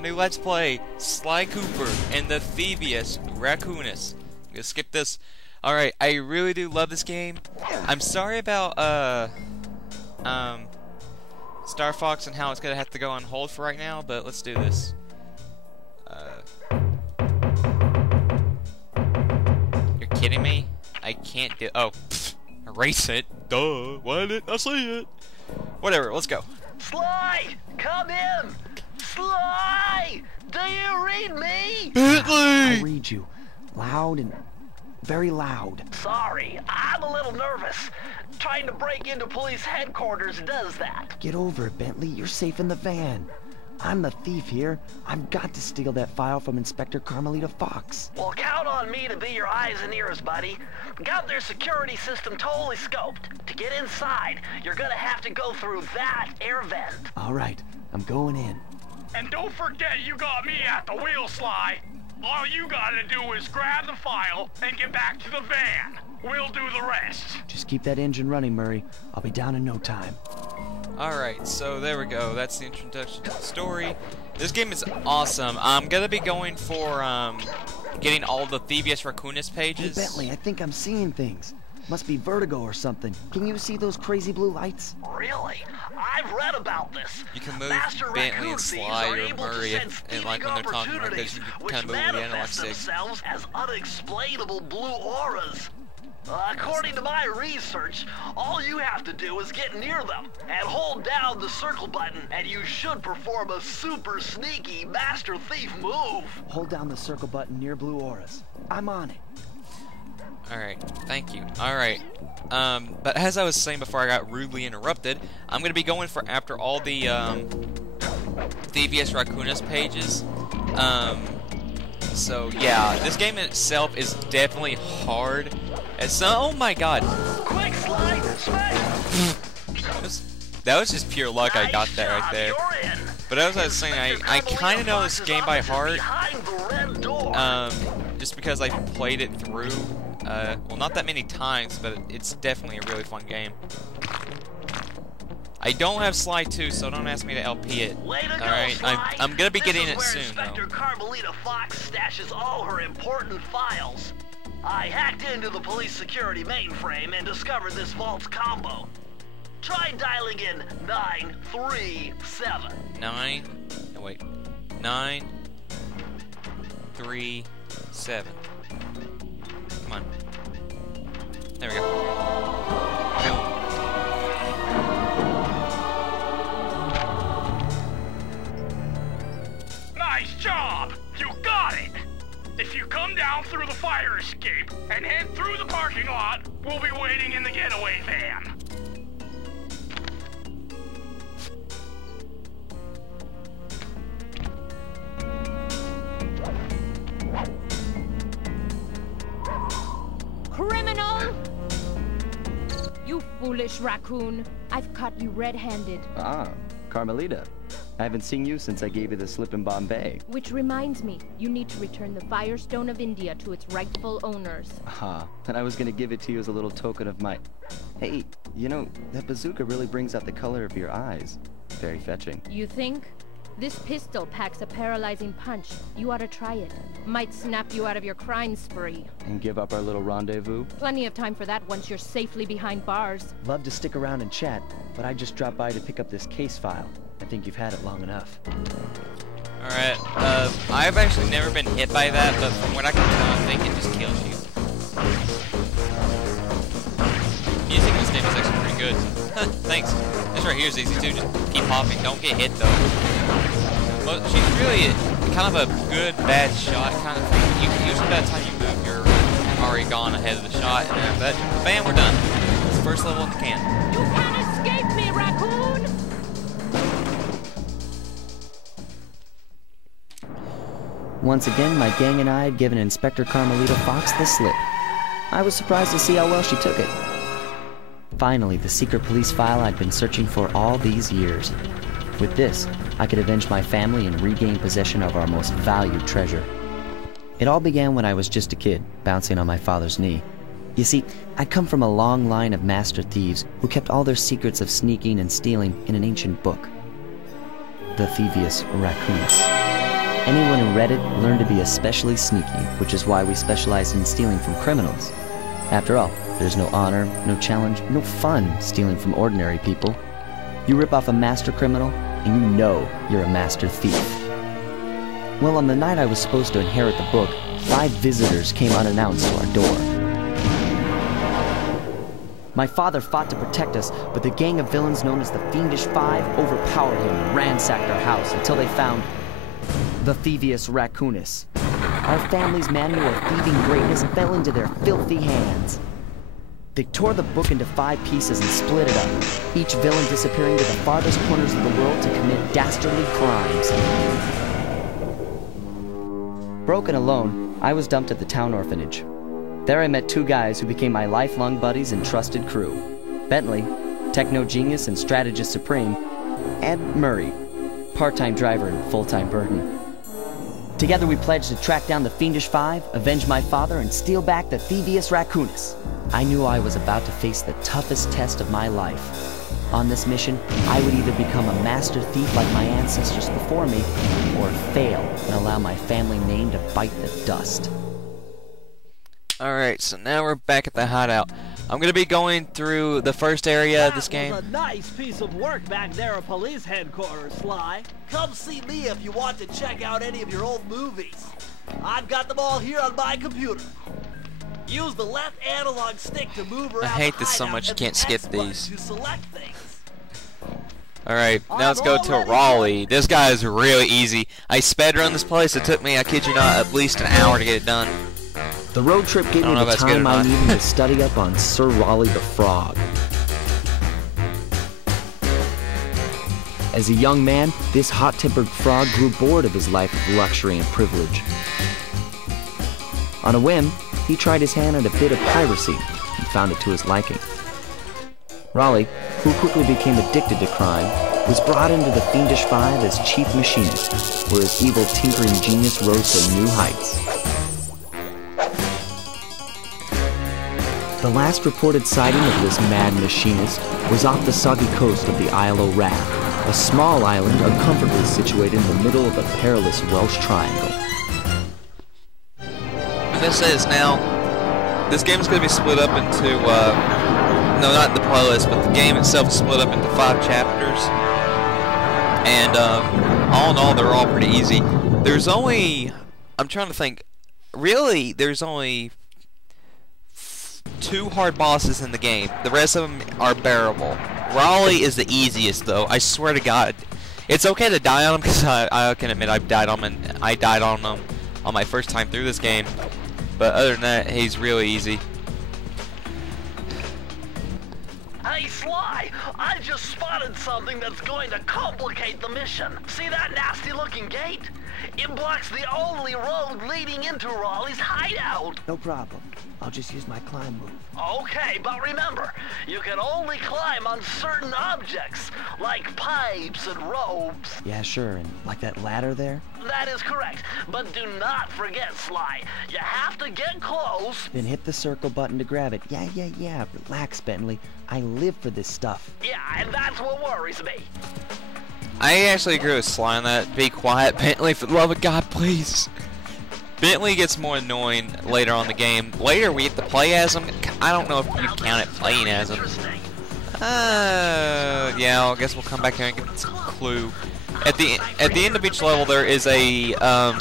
got a new Let's Play, Sly Cooper and the Thievius Raccoonus. I'm gonna skip this. Alright, I really do love this game. I'm sorry about, Star Fox and how it's gonna have to go on hold for right now, but let's do this. You're kidding me? I can't do- oh, pfft, erase it. Duh, why didn't I see it? Whatever, let's go. Sly! Come in! Sly! Do you read me? I Bentley! read you. Loud and very loud. Sorry, I'm a little nervous. Trying to break into police headquarters does that. Get over it, Bentley. You're safe in the van. I'm the thief here. I've got to steal that file from Inspector Carmelita Fox. Well, count on me to be your eyes and ears, buddy. Got their security system totally scoped. To get inside, you're gonna have to go through that air vent. All right, I'm going in. And don't forget you got me at the wheel, Sly. All you gotta do is grab the file and get back to the van. We'll do the rest. Just keep that engine running, Murray. I'll be down in no time. Alright, so there we go. That's the introduction to the story. This game is awesome. I'm gonna be going for, getting all the Thievius Raccoonus Hey, pages. Bentley, I think I'm seeing things. Must be vertigo or something. Can you see those crazy blue lights? Really? I've read about this. You can move Master Bentley raccoon and thieves Sly are or able to Murray sense and like when they're talking like this, you which kind of move with the analog manifest stick. themselves as unexplainable blue auras. According to my research, all you have to do is get near them and hold down the circle button, and you should perform a super sneaky master thief move. Hold down the circle button near blue auras. I'm on it. Alright, thank you. Alright, but as I was saying before I got rudely interrupted, I'm gonna be going for after all the, Thievius Raccoonus pages. So yeah, this game itself is definitely hard. It's oh my god. Quick slide, smash! That was just pure luck I got that right there. You're in. But as I was saying, I kind of know this game by heart, Behind the red door. just because I played it through, well, not that many times, but it's definitely a really fun game. I don't have Sly 2, so don't ask me to LP it. Alright, I'm gonna be getting it soon, though. Inspector Carmelita Fox stashes all her important files. I hacked into the police security mainframe and discovered this vault's combo. Try dialing in 937. 937. Come on. There we go. Boom. Nice job! You got it! If you come down through the fire escape and head through the parking lot, we'll be waiting in the getaway van. Criminal! You foolish raccoon. I've caught you red-handed. Ah, Carmelita. I haven't seen you since I gave you the slip in Bombay. Which reminds me, you need to return the Firestone of India to its rightful owners. Ah, and I was gonna give it to you as a little token of my... Hey, you know, that bazooka really brings out the color of your eyes. Very fetching. You think? This pistol packs a paralyzing punch. You ought to try it. Might snap you out of your crime spree. And give up our little rendezvous? Plenty of time for that once you're safely behind bars. Love to stick around and chat, but I just dropped by to pick up this case file. I think you've had it long enough. Alright, I've actually never been hit by that, but from what I can tell, I think it just kills you. Music in this game is actually pretty good. Thanks. This right here is easy too, just keep hopping, don't get hit though. Well, she's really kind of a good, bad shot kind of thing. Usually by the time you move, you're already gone ahead of the shot, and after that, bam, we're done. It's the first level in the can. You can't escape me, raccoon! Once again, my gang and I had given Inspector Carmelita Fox the slip. I was surprised to see how well she took it. Finally, the secret police file I'd been searching for all these years. With this, I could avenge my family and regain possession of our most valued treasure. It all began when I was just a kid, bouncing on my father's knee. You see, I come from a long line of master thieves who kept all their secrets of sneaking and stealing in an ancient book. The Thievius Raccoonus. Anyone who read it learned to be especially sneaky, which is why we specialize in stealing from criminals. After all, there's no honor, no challenge, no fun stealing from ordinary people. You rip off a master criminal, and you know you're a master thief. Well, on the night I was supposed to inherit the book, 5 visitors came unannounced to our door. My father fought to protect us, but the gang of villains known as the Fiendish Five overpowered him and ransacked our house until they found the Thievius Raccoonus. Our family's manual of thieving greatness fell into their filthy hands. They tore the book into 5 pieces and split it up, each villain disappearing to the farthest corners of the world to commit dastardly crimes. Broken alone, I was dumped at the town orphanage. There I met 2 guys who became my lifelong buddies and trusted crew. Bentley, techno genius and strategist supreme, and Murray, part-time driver and full-time burden. Together we pledged to track down the Fiendish Five, avenge my father, and steal back the Thievius Raccoonus. I knew I was about to face the toughest test of my life. On this mission, I would either become a master thief like my ancestors before me, or fail and allow my family name to bite the dust. Alright, so now we're back at the hideout. I'm going to be going through the first area of this game. That was a nice piece of work back there at police headquarters, Sly. Come see me if you want to check out any of your old movies. I've got them all here on my computer. Use the left analog stick to move around. I hate this so much you can't skip these. To select things. Alright, now let's go to Raleigh. This guy is really easy. I sped run this place. It took me, I kid you not, at least an hour to get it done. The road trip gave me the time I needed to study up on Sir Raleigh the Frog. As a young man, this hot-tempered frog grew bored of his life of luxury and privilege. On a whim, he tried his hand at a bit of piracy and found it to his liking. Raleigh, who quickly became addicted to crime, was brought into the Fiendish Five as chief machinist, where his evil tinkering genius rose to new heights. The last reported sighting of this mad machinist was off the soggy coast of the Isle o' Wrath, a small island uncomfortably situated in the middle of a perilous Welsh triangle. And this is now, this game is going to be split up into, no, not the playlist, but the game itself is split up into 5 chapters. And all in all, they're all pretty easy. There's only, I'm trying to think, really, there's only 2 hard bosses in the game. The rest of them are bearable. Raleigh is the easiest, though. I swear to God. It's okay to die on him, because I can admit I died on him on my first time through this game. But other than that, he's really easy. Hey, Sly, I just spotted something that's going to complicate the mission. See that nasty-looking gate? It blocks the only road leading into Raleigh's hideout. No problem. I'll just use my climb move. Okay, but remember, you can only climb on certain objects, like pipes and ropes. Yeah, sure, and like that ladder there? That is correct, but do not forget, Sly. You have to get close. Then hit the circle button to grab it. Yeah. Relax, Bentley. I live for this stuff. Yeah, and that's what worries me. I actually agree with Sly on that. Be quiet, Bentley, for the love of God, please. Bentley gets more annoying later on in the game. Later, we get to play as him. I don't know if you count it playing as him. Yeah, I guess we'll come back here and get some clue. At the end of each level, there is a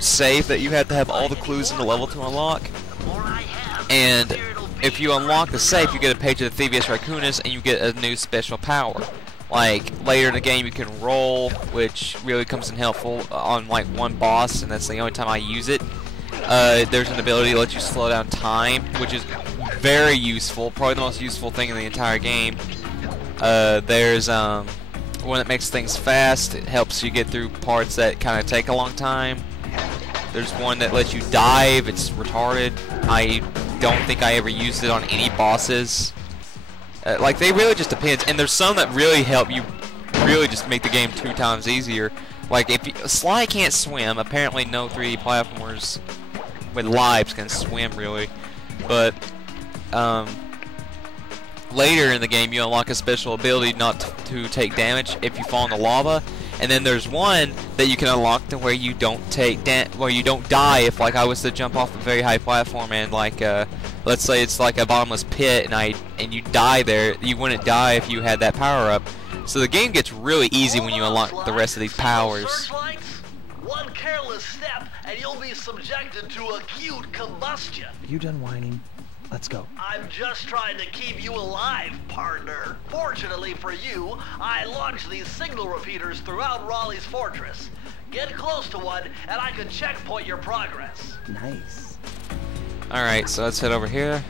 save that you have to have all the clues in the level to unlock. And if you unlock the save, you get a page of the Thievius Raccoonus, and you get a new special power. Like, later in the game you can roll, which really comes in helpful on like one boss, and that's the only time I use it. There's an ability to let you slow down time, which is very useful, probably the most useful thing in the entire game. There's one that makes things fast. It helps you get through parts that kind of take a long time. There's one that lets you dive. It's retarded. I don't think I ever used it on any bosses. Like, they really just depends. And there's some that really help you really just make the game 2 times easier. Like, if Sly can't swim, apparently no 3D platformers with lives can swim, really. But, later in the game, you unlock a special ability not to take damage if you fall in the lava. And then there's one that you can unlock to where you don't die if, like, I was to jump off a very high platform and, like, let's say it's like a bottomless pit and you die there. You wouldn't die if you had that power up. So the game gets really easy when you unlock the rest of these powers. One careless step and you'll be subjected to acute combustion. You done whining? Let's go. I'm just trying to keep you alive, partner. Fortunately for you, I launched these signal repeaters throughout Raleigh's fortress. Get close to one, and I can checkpoint your progress. Nice. Alright, so let's head over here.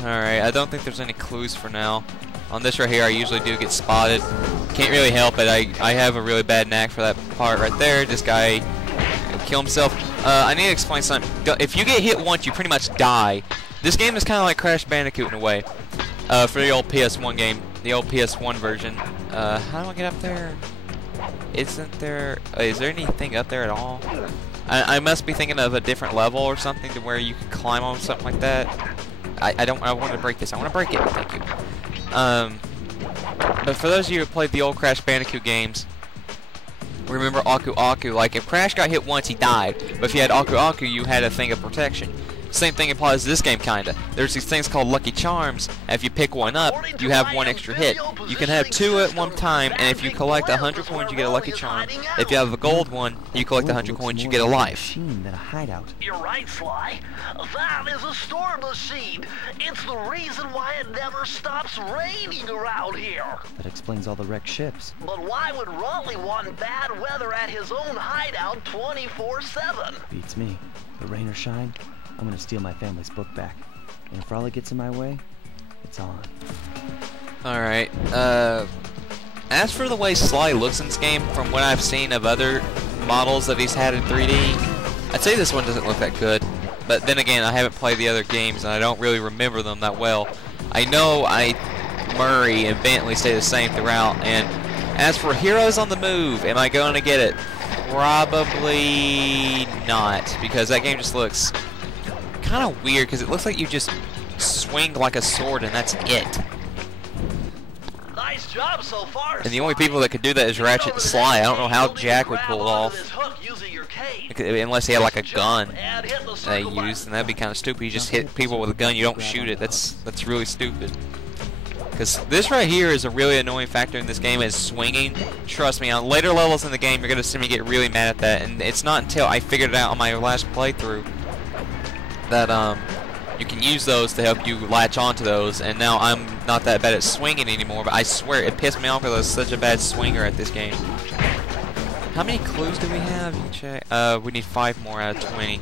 Alright, I don't think there's any clues for now. On this right here, I usually do get spotted. Can't really help it. I have a really bad knack for that part right there. This guy kill himself. I need to explain something. If you get hit once, you pretty much die. This game is kind of like Crash Bandicoot in a way. For the old PS1 game, the old PS1 version. How do I get up there? Isn't there? Is there anything up there at all? I must be thinking of a different level or something to where you can climb on something like that. I want to break this. I want to break it. Thank you. But for those of you who played the old Crash Bandicoot games, remember Aku Aku. Like, if Crash got hit once, he died. But if you had Aku Aku, you had a thing of protection. Same thing applies to this game, kinda. There's these things called Lucky Charms, and if you pick one up, you have one extra hit. You can have two at one time, and if you collect 100 coins, you get a Lucky Charm. If you have a gold one, you collect 100 coins, you get a life. Than a hideout. You're right, Sly. That is a storm machine. It's the reason why it never stops raining around here. That explains all the wrecked ships. But why would Raleigh want bad weather at his own hideout 24/7? Beats me. But rain or shine, I'm gonna steal my family's book back. And if Raleigh gets in my way, it's on. Alright, as for the way Sly looks in this game, from what I've seen of other models that he's had in 3D, I'd say this one doesn't look that good. But then again, I haven't played the other games and I don't really remember them that well. I know Murray and Bentley stay the same throughout, and as for Heroes on the Move, am I going to get it? Probably not, because that game just looks kind of weird, because it looks like you just swing like a sword and that's it. Nice job so far. And the only people that could do that is Ratchet and Sly. I don't know how Jack would pull it off. Unless he had like a gun that he used, and that'd be kind of stupid. You just hit people with a gun, you don't shoot it. That's really stupid. Because this right here is a really annoying factor in this game, is swinging. Trust me, on later levels in the game, you're going to see me get really mad at that. And it's not until I figured it out on my last playthrough that you can use those to help you latch onto those. And now I'm not that bad at swinging anymore, but I swear it pissed me off because I was such a bad swinger at this game. How many clues do we have? You can check. We need 5 more out of 20.